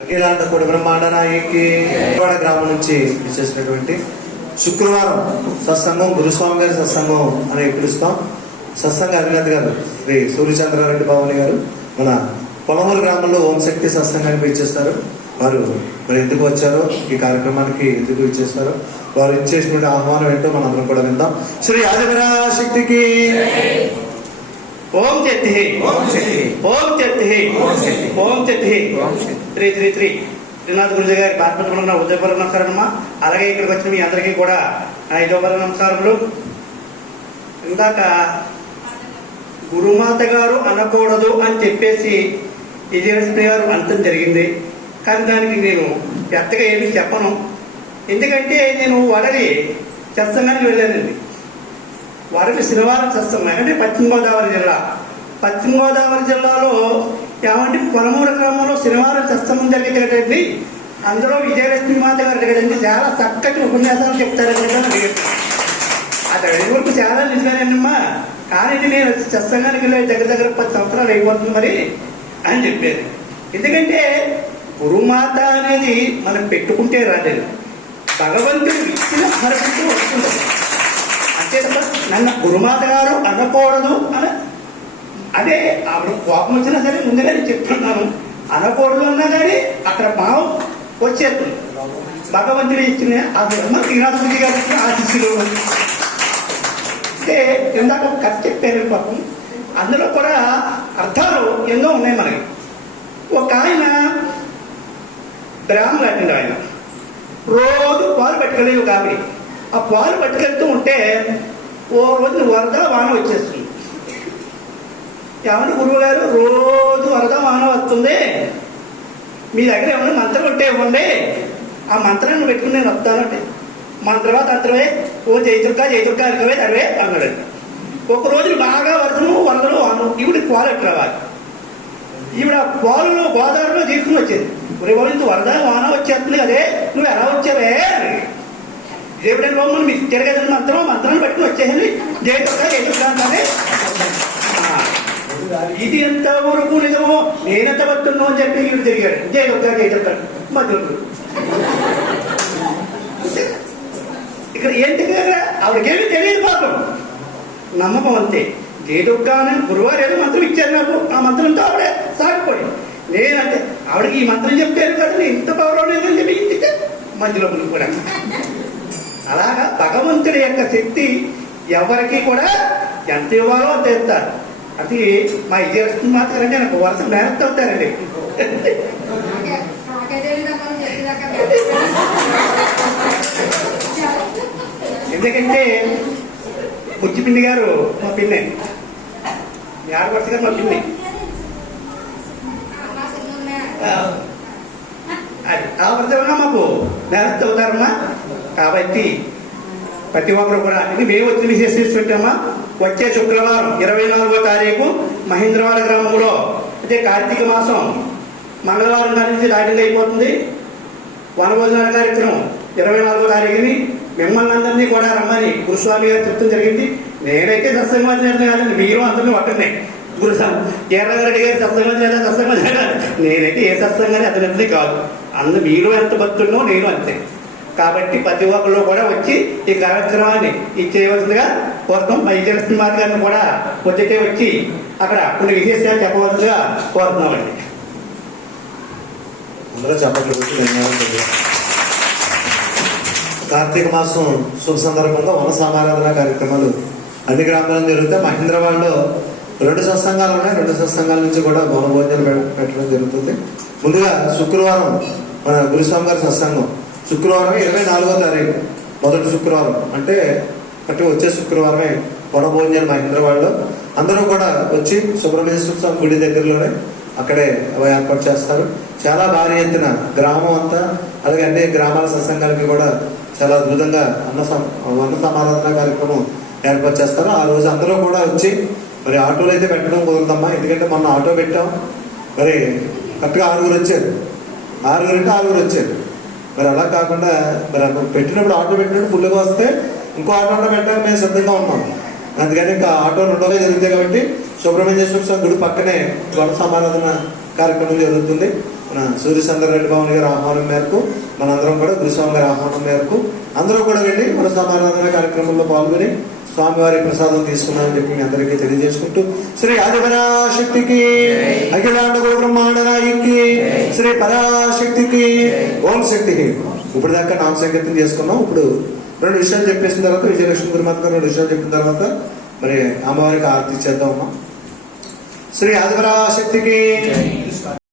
అఖిలాంత కొడి బ్రహ్మాండ నాయకి వాడ గ్రామం నుంచి ఇచ్చేసినటువంటి శుక్రవారం సత్సంగం గురుస్వామి గారి సత్సంగం అని పిలుస్తాం. సత్సంగ అధినేత గారు శ్రీ సూర్యచంద్రారెడ్డి బాబుని గారు మన పొలమూరు గ్రామంలో ఓం శక్తి సత్సంగానికి ఇచ్చేస్తారు వారు మరి ఎందుకు వచ్చారో ఈ కార్యక్రమానికి ఎందుకు ఇచ్చేస్తారో వారు ఇచ్చేసినటువంటి ఆహ్వానం ఏంటో మనం కూడా విందాం. శ్రీ ఆదివరా శక్తికి! ఓం చెత్తి ఓం చెత్తి ఓం చెత్తి. Three three three. Srinath Guruji గారి పాత్మకున్న ఉదయపర నమస్కారమ్మా అలాగే ఇక్కడికి వచ్చిన మీ అందరికీ కూడా ఐదో పర నమస్కారములు. ఇందాక గురుమాత గారు అనకూడదు అని చెప్పేసి విజయలక్ష్మి గారు అంతం జరిగింది. కానీ దానికి నేను పెద్దగా ఏమీ చెప్పను. ఎందుకంటే నేను వడలి సత్సంగానికి వెళ్ళానండి. వారికి శనివారం చేస్తున్నాయి. అంటే పశ్చిమ గోదావరి జిల్లా. పశ్చిమ గోదావరి జిల్లాలో ఏమంటే పొలమూరు గ్రామంలో శనివారం సత్సంగం జరిగింది కదండి అందులో విజయలక్ష్మి మాత గారు కదండి చాలా చక్కటి ఉపన్యాసాలు చెప్తారు కదా వరకు చాలా నిజమేనమ్మా. కానీ నేను చస్తంగానికి వెళ్ళే దగ్గర దగ్గర పది సంవత్సరాలు అయిపోతుంది మరి అని చెప్పారు. ఎందుకంటే గురుమాత అనేది మనం పెట్టుకుంటే రాలేదు. భగవంతుడు ఇచ్చిన భరతంతో వస్తుంది అంతే నన్ను గురుమాత గారు అనకూడదు అని అదే ఆవిడ కోపం వచ్చినా సరే ముందుగానే చెప్తున్నాను. అనకూడదు అన్నా కానీ అక్కడ భావం వచ్చేస్తుంది భగవంతుడు ఇచ్చిన ఆ బ్రహ్మ శ్రీనాథుడి గారు ఆశిస్సులు. అంటే ఇందాక ఒక కథ చెప్పారు పాపం. అందులో కూడా అర్థాలు ఎన్నో ఉన్నాయి మనకి. ఒక ఆయన బ్రాహ్మణుడు ఆయన. రోజు పాలు పట్టుకెళ్ళి ఒక ఆవిడ. ఆ పాలు పట్టుకెళ్తూ ఉంటే ఓ రోజు వరద వాన వచ్చేస్తుంది. ఏమన్నా గురువు గారు రోజు వరద వాన వస్తుంది. మీ దగ్గర ఏమన్నా మంత్రం ఉంటే ఇవ్వండి. ఆ మంత్రాన్ని పెట్టుకుని నేను వస్తానంటే మంత్రమా తంత్రమే ఓ జయదుర్గా జయదుర్గా అరకవే అరవే అన్నాడు ఒక రోజు బాగా వరదను వరదలు వాను ఈవిడ పాలు ఎట్లా రావాలి? ఈవిడ పాలలో గోదావరిలో తీసుకుని వచ్చేది. ఒరే వరద వాన వచ్చేస్తుంది అదే నువ్వు ఎలా వచ్చావే? అని దేవుడే మీకు తిరగదని మంత్రం మంత్రాన్ని పట్టుకుని వచ్చేయండి దేవుడు ఇది ఎంత వరకు నిజమో? నేనెంత పడుతున్నా అని చెప్పి ఈవిడ తిరిగాడు. జయదుర్గా జయదుర్గా మధ్యలో ఇక్కడ ఏంటి ఆవిడకేమి తెలియదు పాపం. నమ్మకం అంతే. జయదుర్గానే గురువారు ఏదో మంత్రం ఇచ్చారు నాకు. ఆ మంత్రంతో ఆవిడ సాగిపోయి. నేనంటే ఆవిడకి ఈ మంత్రం చెప్పారు కదా? ఎంత ఇంత పవర్ లేదని చెప్పి ఇంటికి మధ్యలో కూడా. అలాగా భగవంతుడి యొక్క శక్తి ఎవరికి కూడా ఎంత ఇవ్వాలో అంత ఇస్తారు. అది మా విజయలక్ష్మి మాత్రం అంటే నాకు వరుస మేనత్ అవుతారండి. ఎందుకంటే బుజ్జిపిండి గారు మా పిన్నే. మీ ఆడపడుచు గారు మా పిన్ని. ఆ, అది ఆ వృద్ధంగా మాకు మేనత్ అవుతారమ్మా. కాబట్టి ప్రతి ఒక్కరు కూడా ఇది మేము వచ్చి విశేషిస్తుంటామా వచ్చే శుక్రవారం ఇరవై నాలుగో తారీఖు మహేంద్రవాడ గ్రామంలో అంటే కార్తీక మాసం మంగళవారం నుంచి దాటింగ్ అయిపోతుంది. వనభోజనాల కార్యక్రమం ఇరవై నాలుగో తారీఖుని మిమ్మల్ని అందరినీ కూడా రమ్మని గురుస్వామి గారు చెప్పడం జరిగింది. నేనైతే సత్సంగం కాదండి మీరు అందరినీ ఒక్కనే గురుస్వామి కేరళరెడ్డి గారి సత్సంగం చేయాలి సత్సంగం చేయాలి నేనైతే ఏ సత్సంగాన్ని అతని కాదు. అందు మీరు ఎంత భక్తున్నో నేను అంతే. కాబట్టి ప్రతి ఒక్కళ్ళు కూడా వచ్చి ఈ కార్యక్రమాన్ని ఇచ్చేయవలసిందిగా కోరుతాం. మా విజయలక్ష్మి మాత గారిని కూడా వచ్చేటే వచ్చి అక్కడ కొన్ని విశేషాలు చెప్పవలసిందిగా కోరుతున్నామండి. అందరూ చెప్పట్లు కార్తీక మాసం శుభ సందర్భంగా వన సమారాధన కార్యక్రమాలు అన్ని గ్రామాల్లో జరుగుతాయి. మహేంద్రవాడలో రెండు సత్సంగాలు ఉన్నాయి. రెండు సత్సంగాల నుంచి కూడా భవన భోజనాలు పెట్టడం జరుగుతుంది. ముందుగా శుక్రవారం మన గురుస్వామి గారి సత్సంగం. శుక్రవారం ఇరవై నాలుగో తారీఖు మొదటి శుక్రవారం. అంటే అంటే వచ్చే శుక్రవారమే వనభోజనం భోజనాలు మహేంద్రవాడలో. అందరూ కూడా వచ్చి సుబ్రహ్మణ్య స్వామి గుడి దగ్గరలోనే అక్కడే అవి ఏర్పాటు చేస్తారు. చాలా భారీ ఎత్తున గ్రామం అంతా అలాగే అన్ని గ్రామాల సత్సంగాలకి కూడా చాలా అద్భుతంగా అన్న సం- అన్న సమారాధన కార్యక్రమం ఏర్పాటు చేస్తారు. ఆ రోజు అందరూ కూడా వచ్చి మరి ఆటోలు అయితే పెట్టడం కుదరదమ్మా ఎందుకంటే మొన్న ఆటో పెట్టాం. మరి కరెక్ట్గా ఆరుగురు వచ్చారు. ఆరుగురు అంటే ఆరుగురు వచ్చారు. మరి అలా కాకుండా మరి అక్కడ పెట్టినప్పుడు ఆటో పెట్టినప్పుడు ఫుల్గా వస్తే ఇంకో ఆటో కూడా పెట్టడానికి మేము సిద్ధంగా ఉన్నాం. అందుకని ఇంకా ఆటో రెండోగా జరుగుతాయి కాబట్టి సుబ్రహ్మణ్యేశ్వర స్వామి గుడి పక్కనే గొడవ సమారాధన కార్యక్రమం జరుగుతుంది. మన సూర్యచంద్ర రెడ్డి భవన్ గారి ఆహ్వానం మేరకు మనందరం కూడా గురుస్వామి గారి ఆహ్వానం మేరకు అందరూ కూడా వెళ్ళి మన సమారాధన కార్యక్రమంలో పాల్గొని స్వామివారి ప్రసాదం తీసుకున్నామని చెప్పి మీ అందరికీ తెలియజేసుకుంటూ శ్రీ ఆదిపరాశక్తికి అఖిలాండ గురు బ్రహ్మాండ నాయకి శ్రీ పరాశక్తికి ఓం శక్తికి. ఇప్పుడు దాకా నామ సంకీర్తన చేసుకున్నాం. ఇప్పుడు రెండు విషయాలు చెప్పేసిన తర్వాత విజయలక్ష్మి గురుమాత గారు రెండు విషయాలు చెప్పిన తర్వాత మరి అమ్మవారికి ఆరతి చేద్దాం అమ్మా శ్రీ ఆదిపరాశక్తికి.